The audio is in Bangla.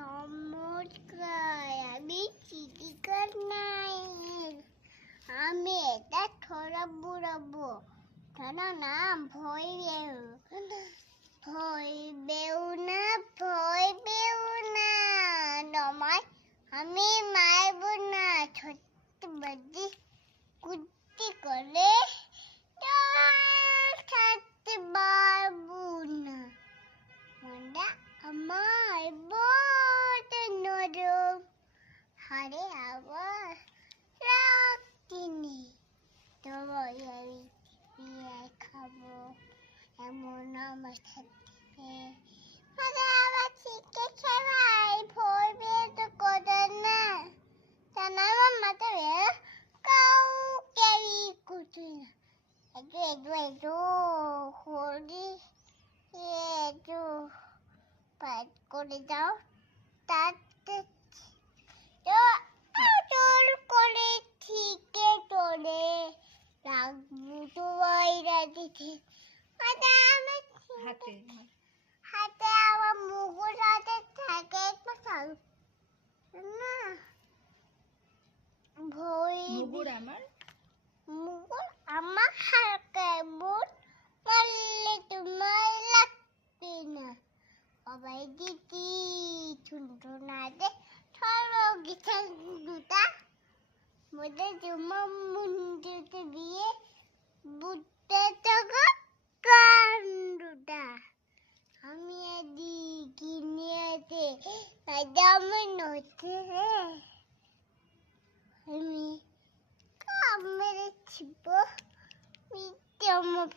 নমস্কার আমি চিটিকার নাইন। আমি এটা থোড়া বুড়াবো কেন না ভয় হারে আবার রাখিনি তবে আমি বিয়ে খাব, এমন আমার সাথে আরে আবার শিখে খেলাই পেয়ে তো করে না। তা না আমার মাথা বের কাউকে করতে না। একটু একটু একটু হরি একটু পাঠ করে দাও তাতে হাতে হাতে। হাতে আমার মুগুর হাতে থাকে একটু না। ভয় মুগুর আমার? মুগুর আমার হালকা বুট মারলে তোমার লাগবে না। সবাই দিদি ছোট না দে ছড়ো গিঠার দুটা। মধ্যে তোমার মুন্ডুতে দিয়ে আমার নতে আমি কামড়ে ছিপ মিথ্যে আমার